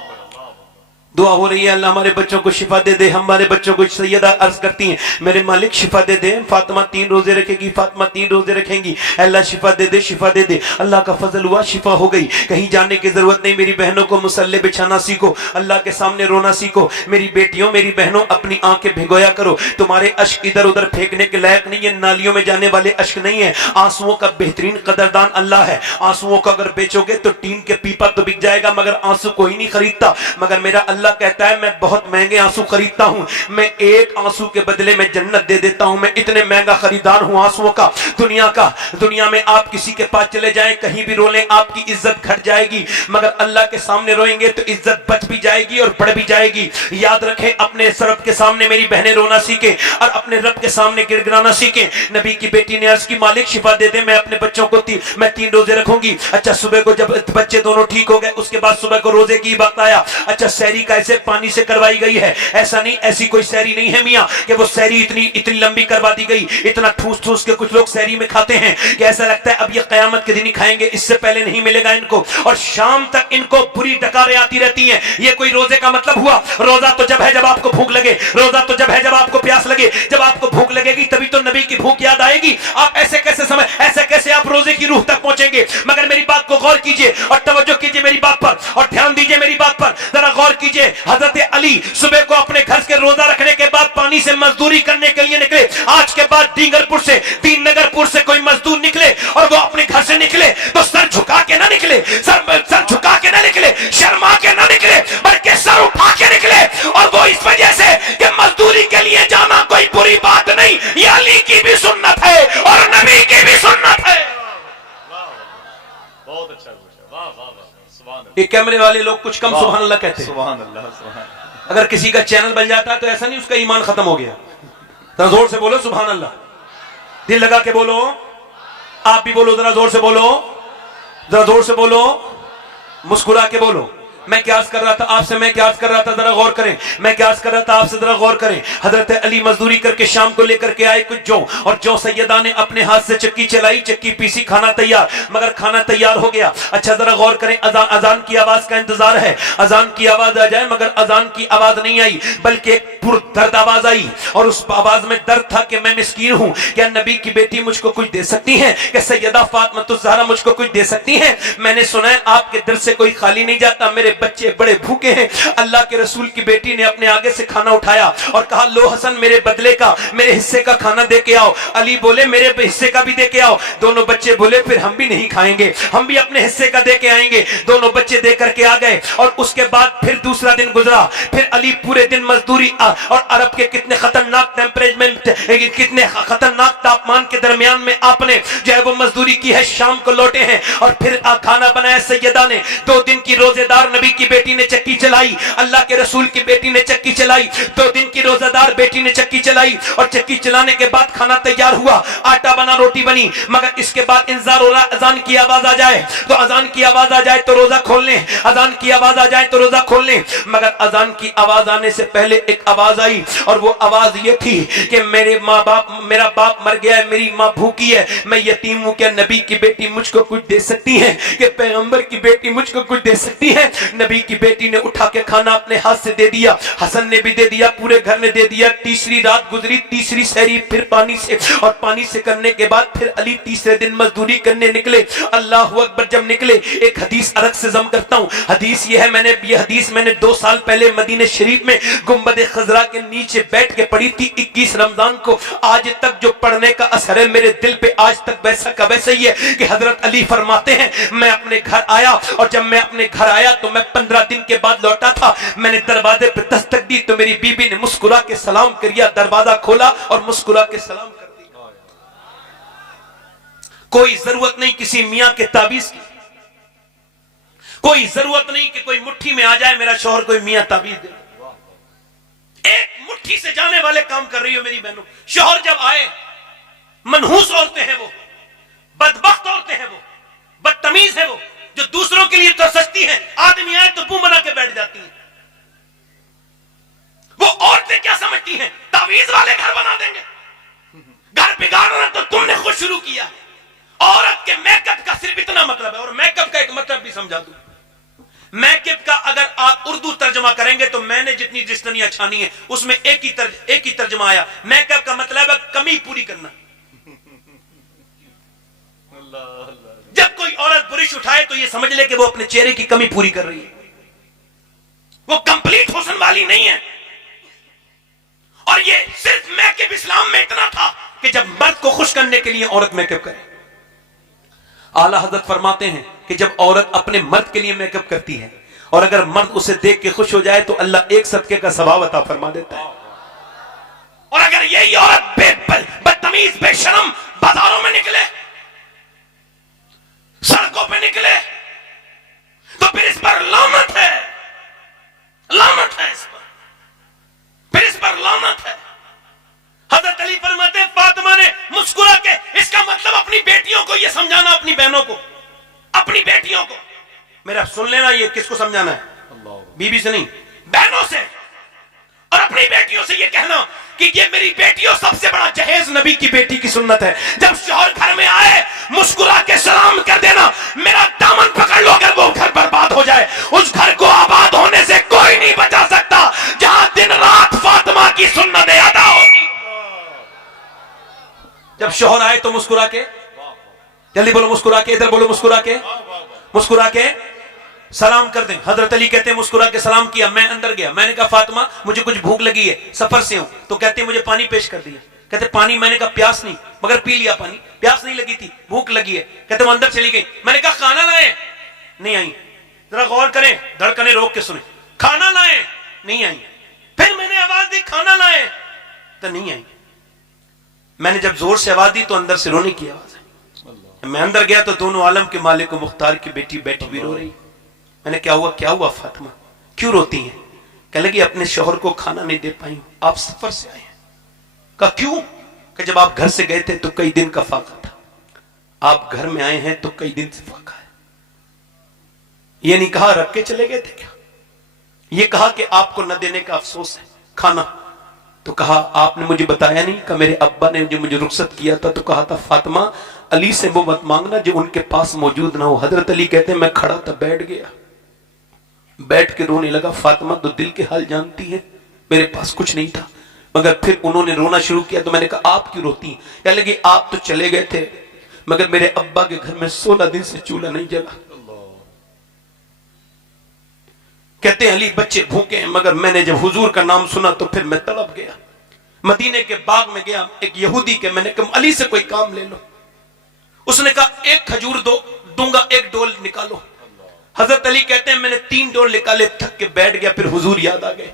دعا ہو رہی ہے اللہ ہمارے بچوں کو شفا دے دے۔ ہمارے بچوں کو سیدہ عرض کرتی ہیں میرے مالک شفا دے دے، فاطمہ 3 روزے رکھے گی، فاطمہ 3 روزے رکھیں گی، اللہ شفا دے دے، شفا دے دے۔ اللہ کا فضل ہوا، شفا ہو گئی، کہیں جانے کی ضرورت نہیں۔ میری بہنوں کو مسلح بچھانا سیکھو، اللہ کے سامنے رونا سیکھو۔ میری بیٹیوں میری بہنوں اپنی آنکھیں بھگویا کرو، تمہارے اشک ادھر ادھر پھینکنے کے لائق نہیں ہے، نالیوں میں جانے والے اشک نہیں ہیں۔ آنسوؤں کا بہترین قدردان اللہ ہے، آنسوؤں کو اگر بیچو گے تو ٹین کے پیپا تو بک جائے گا مگر آنسو کوئی نہیں خریدتا، مگر میرا اللہ کہتا ہے میں بہت مہنگے آنسو خریدتا ہوں، میں ایک آنسو کے بدلے میں جنت دے دیتا ہوں، میں اتنے مہنگا خریدار ہوں آنسوؤں کا دنیا کا۔ دنیا میں آپ کسی کے پاس چلے جائیں کہیں بھی رو لیں آپ کی عزت گھٹ جائے گی، مگر اللہ کے سامنے روئیں گے تو عزت بچ بھی جائے گی اور بڑھ بھی جائے گی۔ یاد رکھیں اپنے رب کے سامنے میری بہنیں رونا سیکھیں اور اپنے رب کے سامنے گر گرانا سیکھیں۔ نبی کی بیٹی نے عرض کی مالک شفا دے دے، میں اپنے بچوں کو میں 3 روزے رکھوں گی۔ اچھا صبح کو جب بچے دونوں ٹھیک ہو گئے اس کے بعد صبح کو روزے کی وقت آیا، اچھا سحری کا ایسے پانی سے کروائی گئی ہے. ایسا نہیں, ایسی کوئی سحری نہیں ہے میاں کہ وہ سحری اتنی لمبی کروا دی گئی, اتنا ٹھوس ٹھوس کے کچھ لوگ سحری میں کھاتے ہیں کہ ایسا لگتا ہے اب یہ قیامت کے دن ہی کھائیں گے, اس سے پہلے نہیں ملے گا ان کو, اور شام تک ان کو بری ڈکاریں آتی رہتی ہیں. یہ کوئی روزے کا مطلب ہوا؟ روزہ تو جب ہے جب آپ کو بھوک لگے, روزہ تو جب ہے جب آپ کو پیاس لگے. جب آپ کو بھوک لگے گی تبھی تو نبی کی بھوک یاد آئے گی. آپ ایسے کیسے آپ روزے کی روح تک پہنچیں گے؟ مگر میری بات کو غور کیجئے اور توجہ کیجئے میری بات پر, اور دھیان دیجئے میری بات پر, ذرا غور کیجئے. حضرت علی صبح کو اپنے گھر کے روزہ رکھنے کے بعد پانی سے مزدوری کرنے کے لیے نکلے. آج کے بعد دین نگر پور سے کوئی مزدور نکلے اور وہ اپنے گھر سے نکلے تو سر جھکا کے نہ نکلے, سر جھکا کے نہ نکلے, شرما کے نہ نکلے, بلکہ سر اٹھا کے نکلے. اور وہ اس وجہ سے کہ مزدوری کے لیے جانا کوئی بری بات نہیں, یہ علی کی بھی سنت ہے اور نبی کی بھی سنت ہے. بہت اچھا پوچھا, واہ واہ واہ, سبحان اللہ. یہ کیمرے والے لوگ کچھ کم سبحان اللہ کہتے ہیں. سبحان اللہ, سبحان اللہ. اگر کسی کا چینل بن جاتا ہے تو ایسا نہیں اس کا ایمان ختم ہو گیا. ذرا زور سے بولو سبحان اللہ, دل لگا کے بولو. آپ بھی بولو, ذرا زور سے بولو, ذرا زور سے بولو, مسکرا کے بولو. میں کیا عرض کر رہا تھا آپ سے, میں کیا عرض کر رہا تھا, ذرا غور کریں. میں کیا عرض کر رہا تھا آپ سے, ذرا غور کریں. حضرت علی مزدوری کر کے شام کو لے کر کے آئے کچھ جو, اور جو سیدہ نے اپنے ہاتھ سے چکی چلائی, چکی پیسی, کھانا تیار. مگر کھانا تیار ہو گیا. اچھا ذرا غور کریں, اذان کی آواز کا انتظار ہے, اذان کی آواز آ جائے, مگر اذان کی آواز نہیں آئی بلکہ ایک پر درد آواز آئی, اور اس آواز میں درد تھا کہ میں مسکین ہوں, کیا نبی کی بیٹی مجھ کو کچھ دے سکتی ہیں؟ کہ سیدہ فاطمہ الزہرا مجھ کو کچھ دے سکتی ہیں؟ میں نے سنا ہے آپ کے دل سے کوئی خالی نہیں جاتا, میرے بچے بڑے بھوکے ہیں. اللہ کے رسول کی بیٹی نے اپنے آگے سے کھانا اٹھایا اور کہا لو حسن میرے بدلے کا, میرے حصے کا کھانا دے کے آؤ. علی بولے میرے حصے کا بھی دے کے آؤ. دونوں بچے بولے پھر ہم بھی نہیں کھائیں گے, ہم بھی اپنے حصے کا دے کے آئیں گے. دونوں بچے دے کر کے آ گئے, اور اس کے بعد پھر دوسرا دن گزرا. پھر علی پورے دن مزدوری, اور عرب کے کتنے خطرناک ٹیمپریچر, کتنے خطرناک تاپمان کے درمیان میں آپ نے جو ہے وہ مزدوری کی ہے. شام کو لوٹے ہیں اور پھر کھانا بنایا سیدہ نے. 2 دن کی روزے دار نبی کی بیٹی نے چکی چلائی, اللہ کے رسول کی بیٹی نے چکی چلائی, 2 دن کی روزہ دار بیٹی نے چکی چلائی, اور چکی چلانے کے بعد کھانا تیار ہوا, آٹا بنا, روٹی بنی. مگر اس کے بعد انتظار ہو رہا اذان کی آواز آ جائے, تو اذان کی آواز آ جائے تو روزہ کھول لیں, اذان کی آواز آ جائے تو روزہ کھول لیں. مگر اذان کی آواز آنے سے پہلے ایک آواز آئی, اور وہ آواز یہ تھی کہ میرا باپ مر گیا ہے, میری ماں بھوکی ہے, میں یتیم ہوں, کیا نبی کی بیٹی مجھ کو کچھ دے سکتی ہیں؟ کہ پیغمبر کی بیٹی مجھ کو کچھ دے سکتی ہے؟ نبی کی بیٹی نے اٹھا کے کھانا اپنے ہاتھ سے دے دیا, حسن نے بھی دے دیا, پورے گھر نے دے دیا. تیسری رات گزری, تیسری سحری پھر پانی سے, اور پانی سے کرنے کے بعد پھر علی تیسرے دن مزدوری کرنے نکلے. اللہ اکبر. جب نکلے, ایک حدیث عرق سے ضم کرتا ہوں. حدیث یہ ہے, یہ حدیث میں نے 2 سال پہلے مدینہ شریف میں گنبد خضرا کے نیچے بیٹھ کے پڑھی تھی 21 رمضان کو. آج تک جو پڑھنے کا اثر ہے میرے دل پہ آج تک ویسا کا ویسا ہی ہے کہ حضرت علی فرماتے ہیں میں اپنے گھر آیا, اور جب میں اپنے گھر آیا تو میں 15 دن کے بعد لوٹا تھا. میں نے دروازے پہ دستک دی تو میری بیوی نے مسکرا کے سلام کیا, دروازہ کھولا اور مسکرا کے سلام کر دیا. کوئی ضرورت نہیں کسی میاں کے تعویذ کی, کوئی ضرورت نہیں کہ کوئی مٹھی میں آ جائے میرا شوہر کوئی میاں تعویذ دے. ایک مٹھی سے جانے والے کام کر رہی ہو میری بہنوں. شوہر جب آئے, منحوس عورتیں ہیں وہ, بدبخت عورتیں ہیں وہ, بدتمیز ہیں وہ, جو دوسروں کے لیے تو سستی ہیں, آدمی آئے تو منہ بنا کے بیٹھ جاتی ہیں. وہ عورتیں کیا سمجھتی ہیں تعویذ والے گھر بنا دیں گے, گھر بگاڑنا تو تم نے خود شروع کیا. عورت کے میک اپ کا صرف اتنا مطلب ہے, اور میک اپ کا ایک مطلب بھی سمجھا دوں. میک اپ کا اگر آپ اردو ترجمہ کریں گے تو میں نے جتنی جستنیاں چھانی ہیں اس میں ایک ہی ترجمہ آیا. میک اپ کا مطلب ہے کمی پوری کرنا. جب کوئی عورت برش اٹھائے تو یہ سمجھ لے کہ وہ اپنے چہرے کی کمی پوری کر رہی ہے, وہ کمپلیٹ حسن والی نہیں ہے. اور یہ صرف میک اپ اسلام میں اتنا تھا کہ جب مرد کو خوش کرنے کے لیے عورت میک اپ کرے. اعلیٰ حضرت فرماتے ہیں کہ جب عورت اپنے مرد کے لیے میک اپ کرتی ہے اور اگر مرد اسے دیکھ کے خوش ہو جائے تو اللہ ایک صدقے کا ثواب عطا فرما دیتا ہے. اور اگر یہی عورت بدتمیز بے شرم بازاروں میں نکلے, سڑکوں پہ نکلے, تو پھر اس پر لعنت ہے, لعنت ہے اس پر, پھر اس پر لعنت ہے. حضرت علی فرماتے ہیں فاطمہ نے مسکرا کے, اس کا مطلب اپنی بیٹیوں کو یہ سمجھانا, اپنی بہنوں کو, اپنی بیٹیوں کو. میرا سن لینا, یہ کس کو سمجھانا ہے؟ بی بی سے نہیں, بہنوں سے اور اپنی بیٹیوں سے یہ کہنا کہ یہ میری بیٹیوں سب سے بڑا جہیز نبی کی بیٹی کی سنت ہے. جب شوہر گھر میں آئے مسکرا کے سلام کر دینا. میرا دامن پکڑ لو اگر وہ گھر برباد ہو جائے اس گھر کو آباد ہونے سے کوئی نہیں بچا سکتا جہاں دن رات فاطمہ کی سنتیں ادا ہوتی. جب شوہر آئے تو مسکرا کے, جلدی بولو مسکرا کے, ادھر بولو مسکرا کے سلام کر دیں. حضرت علی کہتے ہیں مسکرا کے سلام کیا, میں اندر گیا, میں نے کہا فاطمہ مجھے کچھ بھوک لگی ہے, سفر سے ہوں. تو کہتے ہیں مجھے پانی پیش کر دیا. کہتے پانی, میں نے کہا پیاس نہیں, مگر پی لیا پانی, پیاس نہیں لگی تھی, بھوک لگی ہے. کہتے وہ اندر چلی گئی. میں نے کہا کھانا لائیں, نہیں آئی. ذرا غور کریں, دھڑکنیں روک کے سنیں. کھانا لائیں, نہیں آئی. پھر میں نے آواز دی کھانا لائیں, تو نہیں آئی. میں نے جب زور سے آواز دی تو اندر سے رونے کی آواز ہے. میں اندر گیا تو دونوں عالم کے مالک و مختار کی بیٹی بیٹھی بھی رو رہی. میں نے کیا ہوا فاطمہ, کیوں روتی ہیں؟ کہنے لگی اپنے شوہر کو کھانا نہیں دے پائی ہوں, آپ سفر سے آئے ہیں. کہا کیوں؟ کہ جب آپ گھر سے گئے تھے تو کئی دن کا فاقہ تھا, آپ گھر میں آئے ہیں تو کئی دن سے فاقہ ہے. یہ نہیں کہا رکھ کے چلے گئے تھے کیا, یہ کہا کہ آپ کو نہ دینے کا افسوس ہے کھانا. تو کہا آپ نے مجھے بتایا نہیں, کہ میرے ابا نے جو مجھے رخصت کیا تھا تو کہا تھا فاطمہ علی سے وہ مت مانگنا جو ان کے پاس موجود نہ ہو. حضرت علی کہتے ہیں میں کھڑا تھا, بیٹھ گیا, بیٹھ کے رونے لگا. فاطمہ تو دل کے حال جانتی ہے, میرے پاس کچھ نہیں تھا. مگر پھر انہوں نے رونا شروع کیا تو میں نے کہا آپ کیوں روتی ہیں؟ کہنے لگی آپ تو چلے گئے تھے مگر میرے ابا کے گھر میں 16 دن سے چولہا نہیں جلا. کہتے ہیں علی بچے بھوکے ہیں, مگر میں نے جب حضور کا نام سنا تو پھر میں تڑپ گیا. مدینے کے باغ میں گیا, ایک یہودی کے, میں نے کہا علی سے کوئی کام لے لو. اس نے کہا ایک کھجور دوں گا, ایک ڈول نکالو. حضرت علی کہتے ہیں میں نے 3 ڈول نکالے, تھک کے بیٹھ گیا, پھر حضور یاد آ گئے.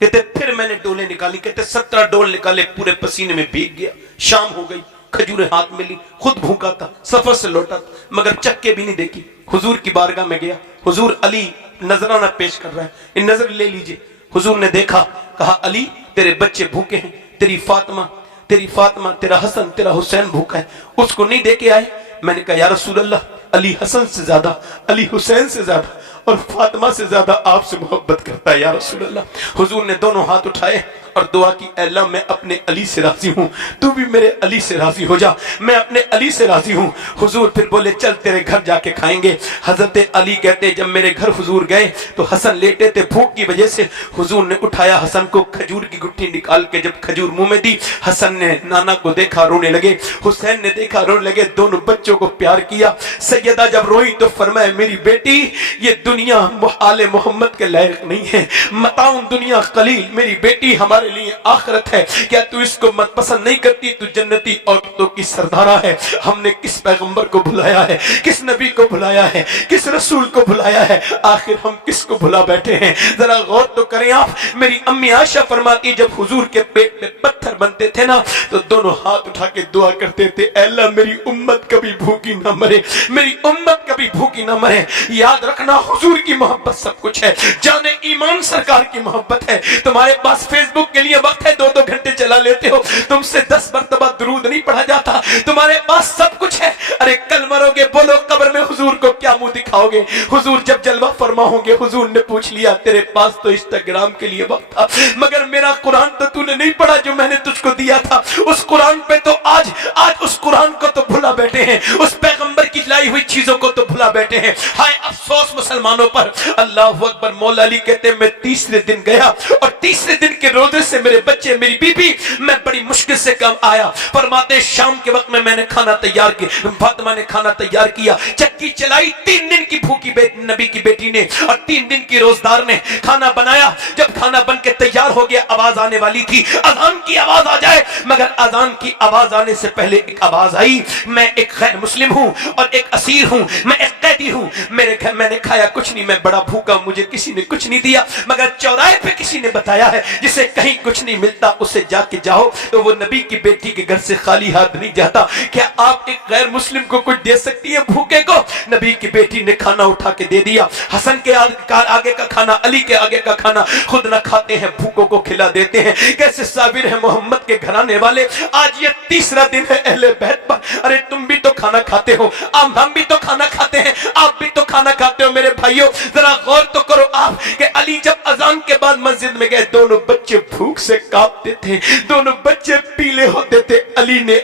کہتے پھر میں نے ڈولیں نکالی, کہتے 17 ڈول نکالے, پورے پسینے میں بھیگ گیا. شام ہو گئی, کھجوریں ہاتھ میں لی, خود بھوکا تھا, سفر سے لوٹا تھا, مگر چکے بھی نہیں دیکھی. حضور کی بارگاہ میں گیا, حضور علی نذرانہ پیش کر رہا ہے, ان نظر لے لیجئے. حضور نے دیکھا, کہا علی تیرے بچے بھوکے ہیں, تیری فاطمہ, تیرا حسن, تیرا حسین بھوکا ہے, اس کو نہیں دے کے آئے. میں نے کہا یا رسول اللہ, علی حسن سے زیادہ, علی حسین سے زیادہ اور فاطمہ سے زیادہ آپ سے محبت کرتا ہے یا رسول اللہ. حضور نے دونوں ہاتھ اٹھائے اور دعا کی, اے اللہ میں اپنے علی سے راضی ہوں, تو بھی میرے علی سے راضی ہو جا, میں اپنے علی سے راضی ہوں. حضور پھر بولے چل تیرے گھر جا کے کھائیں گے. حضرت علی کہتے جب میرے گھر حضور گئے تو حسن لیٹے تھے, بھوک کی وجہ سے حضور نے اٹھایا حسن کو, کھجور کی گٹھی نکال کے جب کھجور منہ میں دی, حسن نے نانا کو دیکھا رونے لگے, حسین نے دیکھا رونے لگے, دونوں بچوں کو پیار کیا. سیدہ جب روئی تو فرمایا میری بیٹی یہ دنیا آل محمد کے لائق نہیں ہے, متاع دنیا قلیل, میری بیٹی ہمارے لیے آخرت ہے, کیا تو اس کو مت پسند نہیں کرتی؟ تو جنتی عورتوں کی سردارہ ہے. ہم نے کس پیغمبر کو بھلایا ہے, کس نبی کو بھلایا ہے, کس رسول کو بھلایا ہے, آخر ہم کس کو بھلا بیٹھے ہیں؟ ذرا غور تو کریں آپ. میری امی عائشہ فرماتی جب حضور کے پیٹ میں پتھر بنتے تھے نا تو دونوں ہاتھ اٹھا کے دعا کرتے تھے, اے اللہ میری امت کبھی بھوکی نہ مرے, میری امت کبھی بھوکی نہ مرے. یاد رکھنا حضور کی محبت سب کچھ ہے, جان ایمان سرکار کی محبت ہے. تمہارے پاس فیس بک کے لیے وقت ہے, 2 گھنٹے چلا لیتے ہو, تم سے 10 مرتبہ درود نہیں پڑھا جاتا. تمہارے پاس سب کچھ ہے, ارے کل مرو گے, بولو قبر میں حضور کو کیا منہ دکھاؤ گے؟ حضور جب جلوہ فرما ہوں گے, حضور نے پوچھ لیا تیرے پاس تو انسٹاگرام کے لیے وقت تھا, مگر میرا قرآن تو نے نہیں پڑھا جو میں نے تجھ کو دیا تھا. اس قرآن پہ تو آج اس قرآن کو تو بھلا بیٹھے ہیں, اس پیغمبر کی لائی ہوئی چیزوں کو تو بھلا بیٹھے ہیں. ہائے افسوس مسلمانوں پر. اللہ اکبر. مولا علی کہتے ہیں میں تیسرے دن گیا اور تیسرے دن کے روزے سے میرے بچے, میری بیوی, میں بڑی مشکل سے کم آیا. فرماتے شام کے وقت میں نے کھانا تیار کیا, فاطمہ نے کھانا تیار کیا, چکی چلائی, 3 دن کی بھوکی نبی کی بیٹی نے اور 3 دن کی روزدار نے کھانا بنایا. جب کھانا بن کے تیار ہو گیا, آواز آنے والی تھی, اذان کی آواز آ جائے, مگر اذان کی آواز آنے سے پہلے ایک آواز آئی, میں ایک غیر مسلم ہوں اور ایک اسیر ہوں, میں ایک قیدی ہوں, میرے گھر میں نے کھایا کچھ نہیں, میں بڑا بھوکا, مجھے کسی نے کچھ نہیں دیا, مگر چوراہے پہ کسی نے بتایا ہے جسے کہیں کہیں کچھ نہیں ملتا اسے جا کے جاؤ تو وہ نبی کی بیٹی کے گھر سے خالی ہاتھ نہیں جاتا. کیا آپ ایک غیر مسلم کو کچھ دے سکتی ہیں بھوکے کو؟ نبی کی بیٹی نے کھانا اٹھا کے دے دیا. حسن کے آگے کا کھانا، علی کے آگے کا کھانا خود نہ کھاتے ہیں، بھوکوں کو کھلا دیتے ہیں. کیسے صابر ہیں محمد کے گھرانے والے. آج یہ تیسرا دن ہے اہل بیت پر. ارے تم بھی تو کھانا کھاتے ہو، ہم بھی تو کھانا کھاتے ہیں، آپ بھی تو کھانا کھاتے ہو. میرے بھائیوں ذرا غور تو کرو آپ کہ علی جب اذان کے بعد مسجد میں گئے، دونوں بچے بھوک سے کانپتے تھے، دونوں بچے پیلے ہوتے تھے.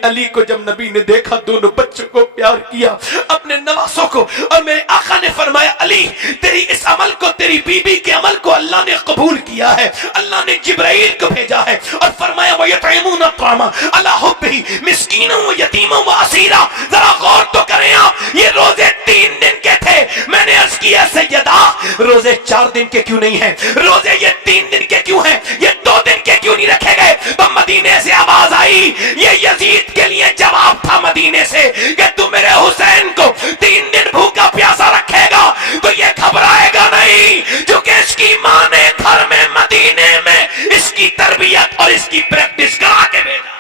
علی کو جب نبی نے دیکھا، دونوں بچوں کو پیار کیا، اپنے نواسوں کو، اور میرے آقا نے فرمایا علی تیری اس عمل کو، تیری بی بی کے عمل کو اللہ نے قبول کیا ہے. اللہ نے جبرائیل کو بھیجا ہے اور فرمایا وَيَطْعِمُونَ الطَّعَامَ عَلَىٰ حُبِّهِ مِسْكِينًا وَيَتِيمًا وَأَسِيرًا. ذرا غور تو کریں آپ، یہ روزے 3 دن کے تھے. میں نے عرض کیا سیدہ روزے 4 دن کے کیوں نہیں ہیں؟ روزے یہ 3 دن کے کیوں ہیں؟ یہ 2 دن کے کیوں نہیں رکھے گئے؟ تو مدینے سے آواز آئی، یہ یزید کے لیے جواب تھا مدینے سے کہ تو میرے حسین کو 3 دن بھوکا پیاسا رکھے گا تو یہ گھبرائے گا نہیں، کیونکہ اس کی ماں نے گھر میں مدینے میں اس کی تربیت اور اس کی پریکٹس کرا کے بھیجا.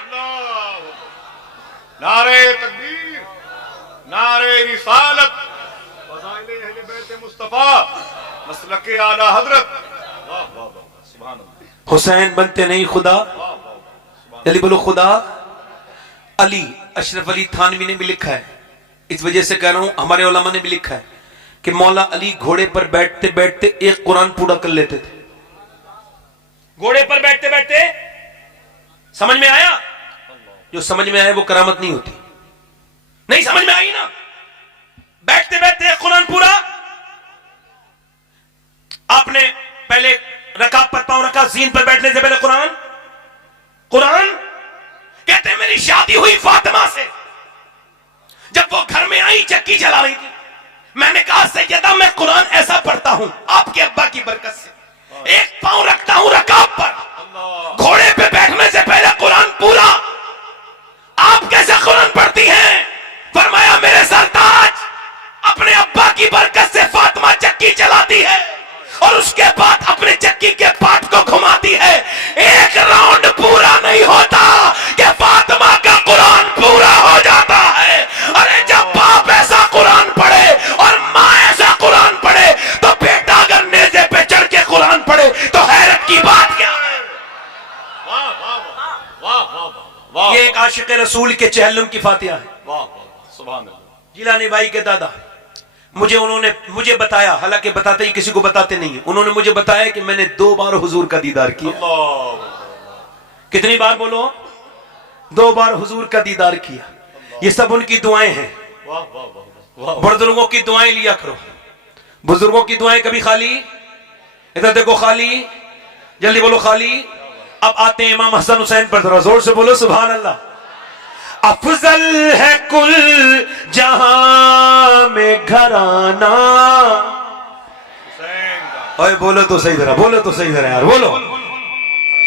نعرہ تکبیر، نعرہ رسالت، فضائل اہل بیت مصطفیٰ، مسلک اعلی حضرت. واہ واہ واہ، سبحان اللہ. حسین بنتے نہیں خدا. جلدی بولو خدا. علی، اشرف علی تھانوی نے بھی لکھا ہے، اس وجہ سے کہہ رہا ہوں ہمارے علماء نے بھی لکھا ہے کہ مولا علی گھوڑے پر بیٹھتے بیٹھتے ایک قرآن پورا کر لیتے تھے. گھوڑے پر بیٹھتے بیٹھتے. سمجھ میں آیا؟ جو سمجھ میں آئے وہ کرامت نہیں ہوتی. نہیں سمجھ میں آئی نا؟ بیٹھتے بیٹھتے ایک قرآن پورا. آپ نے پہلے رکعت پر پاؤں رکھا، زین پر بیٹھنے سے پہلے قرآن کہتے ہیں میری شادی ہوئی فاطمہ سے. جب وہ گھر میں آئی چکی جلا رہی تھی، میں نے کہا سیدہ میں قرآن ایسا پڑھتا ہوں آپ کے ابا کی برکت سے، ایک پاؤں رکھتا ہوں رکعت پر، گھوڑے پہ بیٹھنے سے پہلے قرآن پورا. آپ کیسے قرآن پڑھتی ہیں؟ فرمایا میرے سرتاج اپنے ابا کی برکت سے فاطمہ چکی چلاتی ہے اور اس کے بعد اپنے چکی کے پاٹ کو گھماتی ہے. ایک راؤنڈ پورا نہیں ہوتا کہ فاطمہ کا قرآن پورا ہو جاتا ہے. ارے جب باپ ایسا قرآن پڑھے اور ماں ایسا قرآن پڑھے تو بیٹا اگر نیزے پہ چڑھ کے قرآن پڑھے تو حیرت کی بات کیا ہے؟ یہ ایک عاشق رسول کے چہلم کی فاتحہ ہے. واہ واہ، سبحان اللہ. جیلانی بھائی کے دادا انہوں نے مجھے بتایا، حالانکہ بتاتے ہی کسی کو بتاتے نہیں ہیں، انہوں نے مجھے بتایا کہ میں نے 2 بار حضور کا دیدار کیا. کتنی بار بولو؟ 2 بار حضور کا دیدار کیا. یہ سب ان کی دعائیں ہیں. بزرگوں کی دعائیں لیا کرو. بزرگوں کی دعائیں کبھی خالی. ادھر دیکھو خالی، جلدی بولو خالی. اب آتے ہیں امام حسن حسین پر، ذرا زور سے بولو سبحان اللہ. افضل ہے کل جہاں میں گھرانہ. اوے بولو تو صحیح ذرا، بولو تو صحیح ذرا یار، بولو.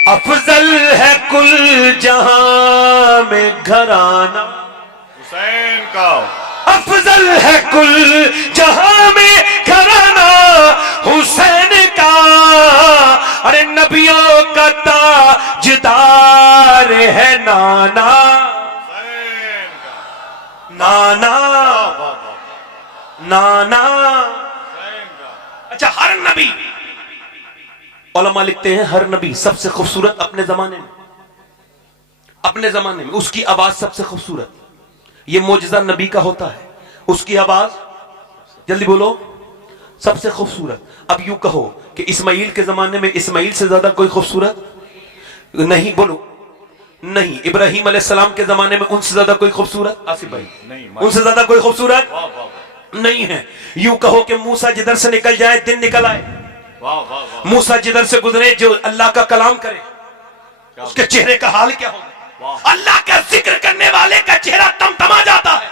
افضل ہے کل جہاں میں گھرانہ حسین کا. افضل ہے کل جہاں میں گھرانہ حسین کا. ارے نبیوں کا تاجدار ہے نانا. نانا. اچھا، ہر نبی، علماء لکھتے ہیں ہر نبی سب سے خوبصورت اپنے زمانے میں اس کی آواز سب سے خوبصورت. یہ معجزہ نبی کا ہوتا ہے، اس کی آواز، جلدی بولو، سب سے خوبصورت. اب یوں کہو کہ اسماعیل کے زمانے میں اسماعیل سے زیادہ کوئی خوبصورت نہیں، بولو نہیں. ابراہیم علیہ السلام کے زمانے میں ان سے زیادہ کوئی خوبصورت، آصف بھائی، ان سے زیادہ کوئی خوبصورت نہیں ہے. یوں کہو کہ موسیٰ جدھر سے نکل جائے دن نکل آئے. موسیٰ جدھر سے گزرے جو اللہ کا کلام کرے اس کے چہرے کا حال کیا ہوگا؟ اللہ کا ذکر کرنے والے کا چہرہ تمتما جاتا ہے،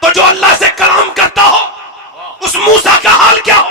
تو جو اللہ سے کلام کرتا ہو اس موسیٰ کا حال کیا ہو؟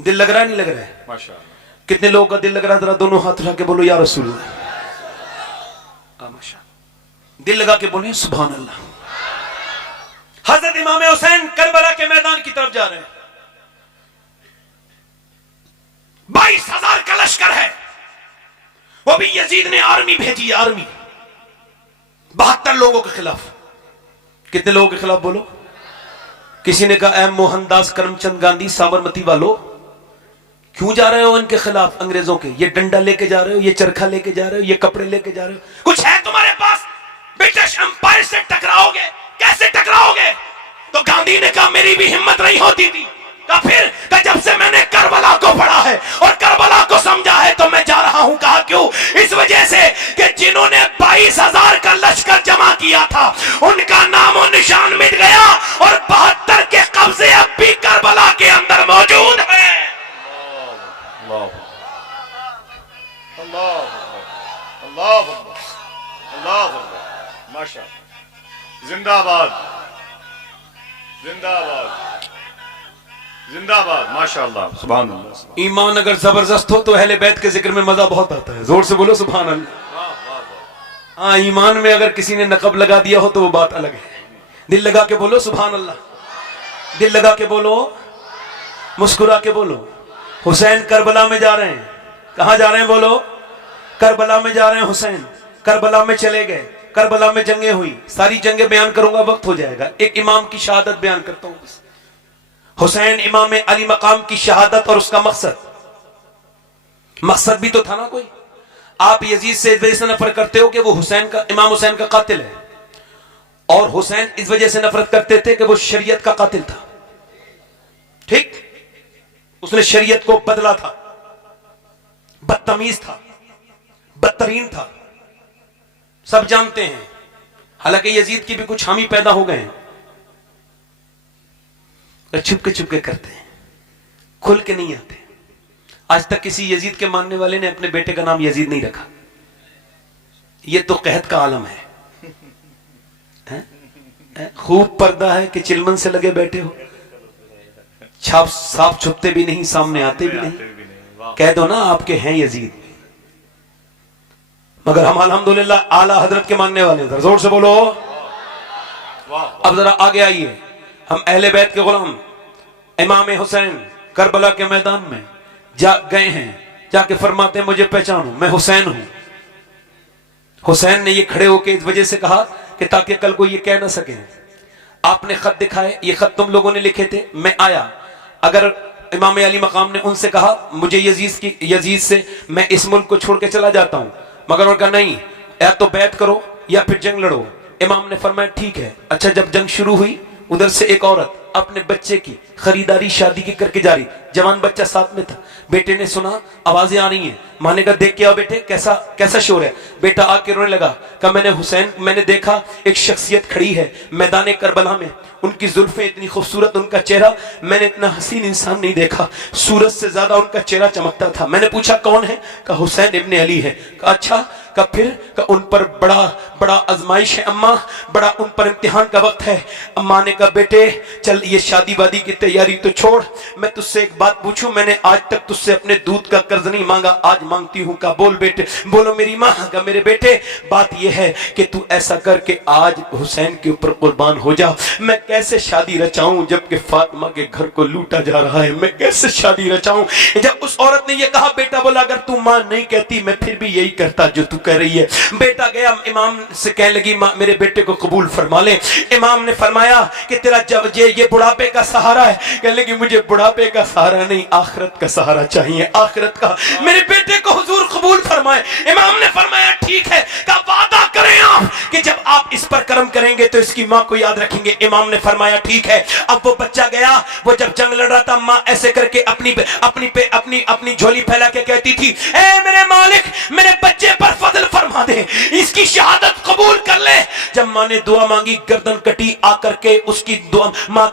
دل لگ رہا ہے نہیں لگ رہا ہے؟ ماشاءاللہ. کتنے لوگوں کا دل لگ رہا ہے؟ ذرا دونوں ہاتھ اٹھا کے بولو یا رسول اللہ. ماشاءاللہ. دل لگا کے بولیں سبحان اللہ. حضرت امام حسین کربلا کے میدان کی طرف جا رہے ہیں. 22,000 کا لشکر ہے. وہ بھی یزید نے آرمی بھیجی. آرمی 72 لوگوں کے خلاف. کتنے لوگوں کے خلاف بولو؟ کسی نے کہا اے موہن داس کرم چند گاندھی سابرمتی والو، کیوں جا رہے ہو ان کے خلاف انگریزوں کے؟ یہ ڈنڈا لے کے جا رہے ہو، یہ چرخا لے کے جا رہے ہو، یہ کپڑے لے کے جا رہے ہو، کچھ ہے تمہارے پاس؟ برٹش امپائر سے ٹکراؤ گے. کیسے ٹکراؤ گے؟ تو گاندھی نے کہا میری بھی ہمت نہیں ہوتی تھی. کہا پھر؟ کہ جب سے میں نے کربلا کو پڑھا ہے اور کربلا کو سمجھا ہے تو میں جا رہا ہوں. کہا کیوں؟ اس وجہ سے کہ جنہوں نے 22,000 کا لشکر جمع کیا تھا ان کا نام و نشان مٹ گیا اور 72 کے قبضے اب بھی کربلا کے اندر موجود ہیں. اللہ اللہ اللہ اللہ ماشاءاللہ. زندہ باد زندہ باد زندہ باد. ماشاءاللہ سبحان اللہ. ایمان اگر زبردست ہو تو اہل بیت کے ذکر میں مزہ بہت آتا ہے. زور سے بولو سبحان اللہ. ہاں ایمان میں اگر کسی نے نقب لگا دیا ہو تو وہ بات الگ ہے. دل لگا کے بولو سبحان اللہ. دل لگا کے بولو، مسکرا کے بولو. حسین کربلا میں جا رہے ہیں. کہاں جا رہے ہیں بولو؟ کربلا میں جا رہے ہیں. حسین کربلا میں چلے گئے. کربلا میں جنگیں ہوئی. ساری جنگیں بیان کروں گا، وقت ہو جائے گا. ایک امام کی شہادت بیان کرتا ہوں بس. حسین امام علی مقام کی شہادت اور اس کا مقصد بھی تو تھا نا کوئی. آپ یزید سے اس وجہ سے نفرت کرتے ہو کہ وہ امام حسین کا قاتل ہے، اور حسین اس وجہ سے نفرت کرتے تھے کہ وہ شریعت کا قاتل تھا. ٹھیک؟ اس نے شریعت کو بدلا تھا، بدتمیز تھا، بدترین تھا، سب جانتے ہیں. حالانکہ یزید کی بھی کچھ حامی پیدا ہو گئے ہیں، چھپ کے کرتے ہیں، کھل کے نہیں آتے. آج تک کسی یزید کے ماننے والے نے اپنے بیٹے کا نام یزید نہیں رکھا. یہ تو قحط کا عالم ہے. خوب پردہ ہے کہ چلمن سے لگے بیٹھے ہو. صاف چھپتے بھی نہیں، سامنے آتے بھی نہیں. کہہ دو نا آپ کے ہیں یزید. مگر ہم الحمدللہ اعلیٰ حضرت کے ماننے والے ہیں. زور سے بولو. اب ذرا آگے آئیے. ہم اہل بیت کے غلام امام حسین کربلا کے میدان میں جا گئے ہیں. جا کے فرماتے ہیں مجھے پہچانو، میں حسین ہوں. حسین نے یہ کھڑے ہو کے اس وجہ سے کہا کہ تاکہ کل کو یہ کہہ نہ سکیں آپ نے خط دکھائے، یہ خط تم لوگوں نے لکھے تھے، میں آیا. اگر امام علی مقام نے ان سے کہا مجھے یزید سے میں اس ملک کو چھوڑ کے چلا جاتا ہوں، مگر انہوں نے کہا نہیں، یا تو بیعت کرو یا پھر جنگ لڑو. امام نے فرمایا ٹھیک ہے. اچھا جب جنگ شروع ہوئی، ادھر سے ایک عورت اپنے بچے کی خریداری شادی کی کر کے جا رہی، جوان بچہ ساتھ میں تھا. بیٹے نے سنا آوازیں آ رہی ہیں. ماں نے کہا دیکھ کے آؤ بیٹے، کیسا شور ہے؟ بیٹا آ کے رونے لگا. کہا میں نے دیکھا ایک شخصیت کھڑی ہے میدان کربلا میں، ان کی زلفیں اتنی خوبصورت، ان کا چہرہ میں نے اتنا حسین انسان نہیں دیکھا، سورج سے زیادہ ان کا چہرہ چمکتا تھا. میں نے پوچھا کون ہے؟ کہا حسین ابن علی ہے. کہا اچھا. کہا پھر؟ کہا ان پر بڑا آزمائش ہے اماں، بڑا ان پر امتحان کا وقت ہے. اماں نے کہا بیٹے چل یہ شادی وادی کی تیاری تو چھوڑ، میں تجھ سے ایک بات پوچھوں، میں نے آج تک تجھ سے اپنے دودھ کا قرض نہیں مانگا، آج مانگتی ہوں. کہا بول بیٹے. بولو میری ماں. کہا میرے بیٹے بات یہ ہے کہ تو ایسا کر کے آج حسین کے اوپر قربان ہو جا. میں کیسے شادی رچاؤں جبکہ فاطمہ کے گھر کو لوٹا جا رہا ہے؟ میں کیسے شادی رچاؤں؟ جب اس عورت نے یہ کہا بیٹا بولا اگر تو ماں نہیں کہتی میں پھر بھی یہی کرتا جو تو کہہ رہی ہے. بیٹا گیا امام سے کہنے لگی ماں میرے بیٹے کو قبول فرما لے. امام نے فرمایا کہ تیرا جب یہ بڑھاپے کا سہارا ہے. کہنے لگی مجھے بڑھاپے کا سہارا نہیں، آخرت کا سہارا چاہیے، آخرت کا. میرے بیٹے کو حضور قبول فرمائے. امام نے فرمایا ٹھیک ہے. کہا وعدہ کریں آپ کہ جب آپ اس پر کرم کریں گے تو اس کی ماں کو یاد رکھیں گے. امام نے فرمایا ٹھیک ہے. اب وہ بچہ گیا، وہ جب جنگ لڑ رہا تھا ماں ایسے کر کے اپنی جھولی پھیلا کے کہتی تھی اے میرے مالک میرے بچے پر فضل فرما دے، اس کی شہادت قبول کر لے. جب ماں نے دعا مانگی گردن کٹی، آ کر کے اس کی دعا ماں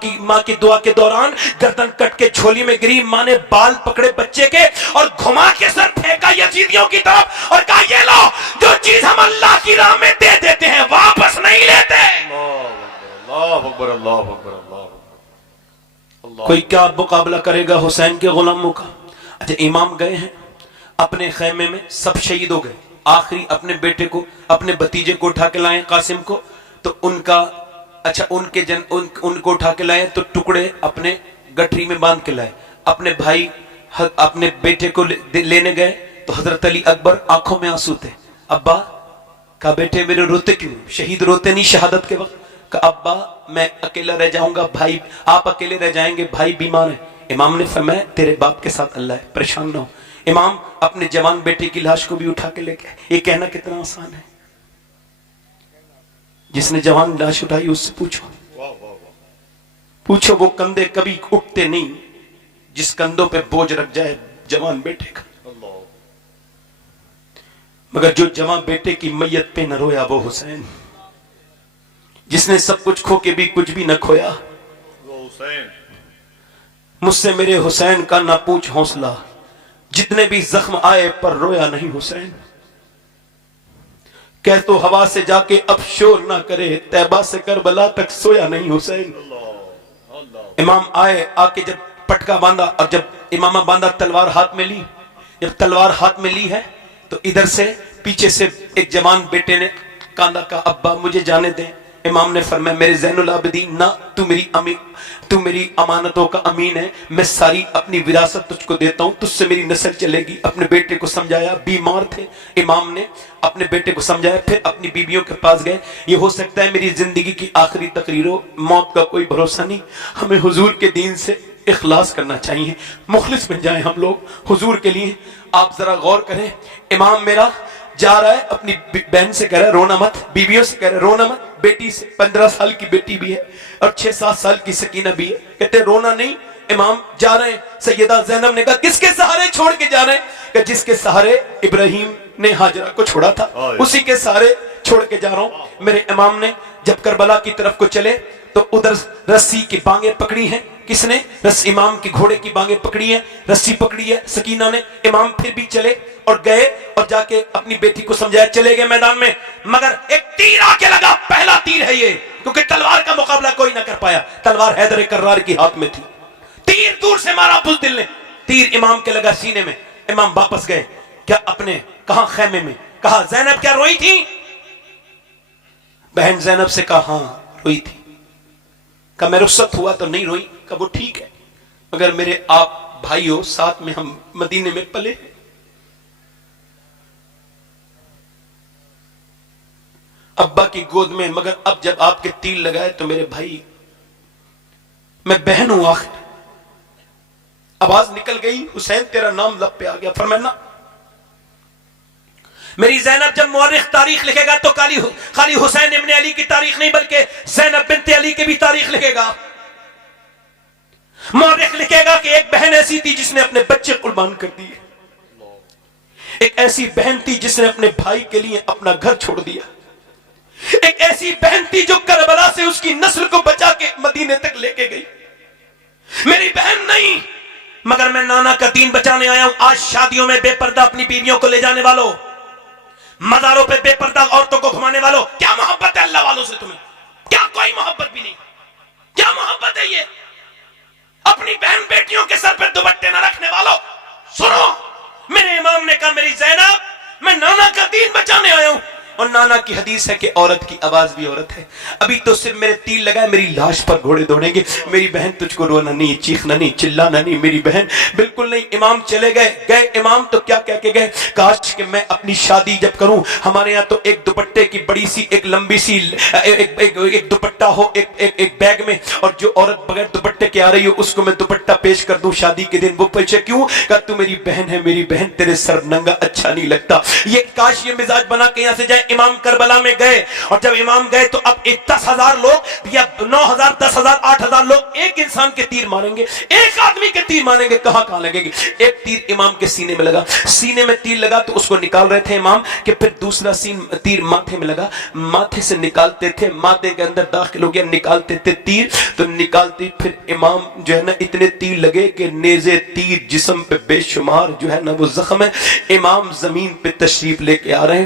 کی دعا کے دوران گردن کٹ کے جھولی میں گری. ماں نے بال پکڑے بچے کے اور گھما کے سر پھینکا یزیدیوں کی طرف اور کہا یہ لو جو چیز ہم اللہ کی راہ میں دے دیتے ہیں واپس نہیں لیتے. اللہ اکبر اللہ اکبر اللہ اکبر. کوئی کیا مقابلہ کرے گا حسین کے غلاموں کا؟ اچھا امام گئے ہیں اپنے خیمے میں، سب شہید ہو گئے، آخری اپنے بیٹے کو، اپنے بھتیجے کو اٹھا کے لائے قاسم کو، تو ان کا اچھا ان کو اٹھا کے لائے تو ٹکڑے اپنے گٹھری میں باندھ کے لائے، اپنے بھائی اپنے بیٹے کو لینے گئے تو حضرت علی اکبر آنکھوں میں آنسو تھے، ابا کہا بیٹے میرے روتے کیوں؟ شہید روتے نہیں شہادت کے وقت؟ کہا ابا میں اکیلا رہ جاؤں گا، بھائی آپ اکیلے رہ جائیں گے، بھائی بیمار ہیں۔ امام نے فرمایا تیرے باپ کے ساتھ اللہ ہے، پریشان نہ ہو۔ امام اپنے جوان بیٹے کی لاش کو بھی اٹھا کے لے گئے۔ یہ کہنا کتنا آسان ہے، جس نے جوان لاش اٹھائی اس سے پوچھو وہ کندھے کبھی اٹھتے نہیں جس کندھوں پہ بوجھ رکھ جائے جوان بیٹے کا، مگر جو جوان بیٹے کی میت پہ نہ رویا وہ حسین، جس نے سب کچھ کھو کے بھی کچھ بھی نہ کھویا وہ حسین۔ مجھ سے میرے حسین کا نہ پوچھ حوصلہ، جتنے بھی زخم آئے پر رویا نہیں حسین۔ کہ تو ہوا سے جا کے اب شور نہ کرے، طیبہ سے کربلا تک سویا نہیں حسین۔ امام آئے، آ کے جب پٹکا باندھا اور جب امامہ باندھا تلوار ہاتھ میں لی، جب تلوار ہاتھ میں لی ہے تو ادھر سے پیچھے سے ایک جوان بیٹے نے کاندھا کا ابا مجھے جانے دیں۔ امام نے فرمایا میرے زین العابدین نہ، تو میری امانتوں کا امین ہے، میں ساری اپنی وراثت تجھ کو دیتا ہوں، تجھ سے میری نسل چلے گی۔ اپنے بیٹے کو سمجھایا، بیمار تھے، امام نے اپنے بیٹے کو سمجھایا، پھر اپنی بیویوں کے پاس گئے۔ یہ ہو سکتا ہے میری زندگی کی آخری تقریر ہو، موت کا کوئی بھروسہ نہیں، ہمیں حضور کے دین سے اخلاص کرنا چاہیے، مخلص بن جائیں ہم لوگ حضور کے لیے۔ آپ ذرا غور کریں، امام میرا جا رہا ہے، اپنی بہن سے کہہ رہا ہے رونا مت، بیویوں سے کہہ رہا ہے رونا مت، بیٹی سے 15 سال کی بیٹی بھی ہے اور 6-7 سال کی سکینہ بھی ہے، کہتے ہیں رونا نہیں۔ امام جا رہے ہیں، سیدہ زینب نے کہا کس کے سہارے چھوڑ کے جا رہے ہیں؟ کہ جس کے سہارے ابراہیم نے ہاجرہ کو چھوڑا تھا اسی کے سہارے چھوڑ کے جا رہا ہوں۔ میرے امام نے جب کربلا کی طرف کو چلے تو ادھر رسی کی بانگیں پکڑی ہیں، کس نے؟ امام کے گھوڑے کی بانگیں پکڑی ہیں، رسی پکڑی ہے سکینہ نے۔ امام پھر بھی چلے اور گئے اور جا کے اپنی بیٹی کو سمجھایا، چلے گئے میدان میں، مگر ایک تیر آ کے لگا، پہلا تیر ہے یہ، کیونکہ تلوار کا مقابلہ کوئی نہ کر پایا، تلوار حیدر کرار کی ہاتھ میں تھی، تیر دور سے مارا بزدل نے، تیر امام کے لگا سینے میں۔ امام واپس گئے، کیا اپنے کہاں خیمے میں، کہا زینب کیا روئی تھی؟ بہن زینب سے کہا ہاں روئی تھی۔ کہا میں رخصت ہوا تو نہیں روئی؟ کہا وہ ٹھیک ہے، مگر میرے آپ بھائی ہو، ساتھ میں ہم مدینے میں پلے، ابا کی گود میں، مگر اب جب آپ کے تیر لگائے تو میرے بھائی، میں بہن ہوں آخر۔ آواز نکل گئی، حسین تیرا نام لب پہ آ گیا۔ فرمایا میری زینب جب مورخ تاریخ لکھے گا تو خالی حسین ابن علی کی تاریخ نہیں بلکہ زینب بنت علی کی بھی تاریخ لکھے گا۔ مورخ لکھے گا کہ ایک بہن ایسی تھی جس نے اپنے بچے قربان کر دیے، ایک ایسی بہن تھی جس نے اپنے بھائی کے لیے اپنا گھر چھوڑ دیا، ایک ایسی بہن تھی جو کربلا سے اس کی نسل کو بچا کے مدینے تک لے کے گئی۔ میری بہن نہیں، مگر میں نانا کا دین بچانے آیا ہوں۔ آج شادیوں میں بے پردہ اپنی بیویوں کو لے جانے والوں، مزاروں پہ بے پردہ عورتوں کو گھمانے والوں، کیا محبت ہے اللہ والوں سے تمہیں؟ کیا کوئی محبت بھی نہیں؟ کیا محبت ہے یہ؟ اپنی بہن بیٹیوں کے سر پہ دوپٹے نہ رکھنے والوں، سنو، میرے امام نے کہا میری زینب میں نانا کا دین بچانے آیا ہوں، اور نانا کی حدیث ہے کہ عورت کی آواز بھی عورت ہے۔ ابھی تو صرف میرے تیر لگائے، میری لاش پر گھوڑے دوڑیں گے، میری بہن تجھ کو رونا نہیں، چیخنا نہیں، چلانا نہیں، میری بہن بالکل نہیں۔ امام چلے گئے امام تو کیا کہہ کے گئے، کاش کہ میں اپنی شادی جب کروں، ہمارے یہاں تو ایک دوپٹے کی بڑی سی ایک لمبی سی ایک دوپٹہ ہو ایک بیگ میں، اور جو عورت بغیر دوپٹے کے آ رہی ہو اس کو میں دوپٹہ پیش کر دوں شادی کے دن۔ وہ پوچھے کیوں؟ کہ تو میری بہن ہے، میری بہن تیرے سر ننگا اچھا نہیں لگتا۔ یہ کاش یہ مزاج بنا کے یہاں سے جائے۔ امام کربلا میں گئے، اور جب امام گئے تو اب 10,000 لوگ یا 9,000 10,000 8,000 لوگ ایک انسان کے تیر ماریں گے، ایک آدمی کے تیر ماریں گے، کہاں لگے گی؟ ایک تیر امام کے سینے میں لگا، سینے میں تیر لگا تو اس کو نکال رہے تھے امام، کہ پھر دوسرا تیر ماتھے میں لگا، ماتھے سے نکالتے تھے، ماتھے کے اندر داخل ہو گیا، نکالتے تھے تیر تو نکالتے، پھر امام جو ہے نا اتنے تیر لگے کہ نیزے تیر جسم پہ بے شمار جو ہے نا وہ زخم ہے۔ امام زمین پہ تشریف لے کے آ رہے ہیں،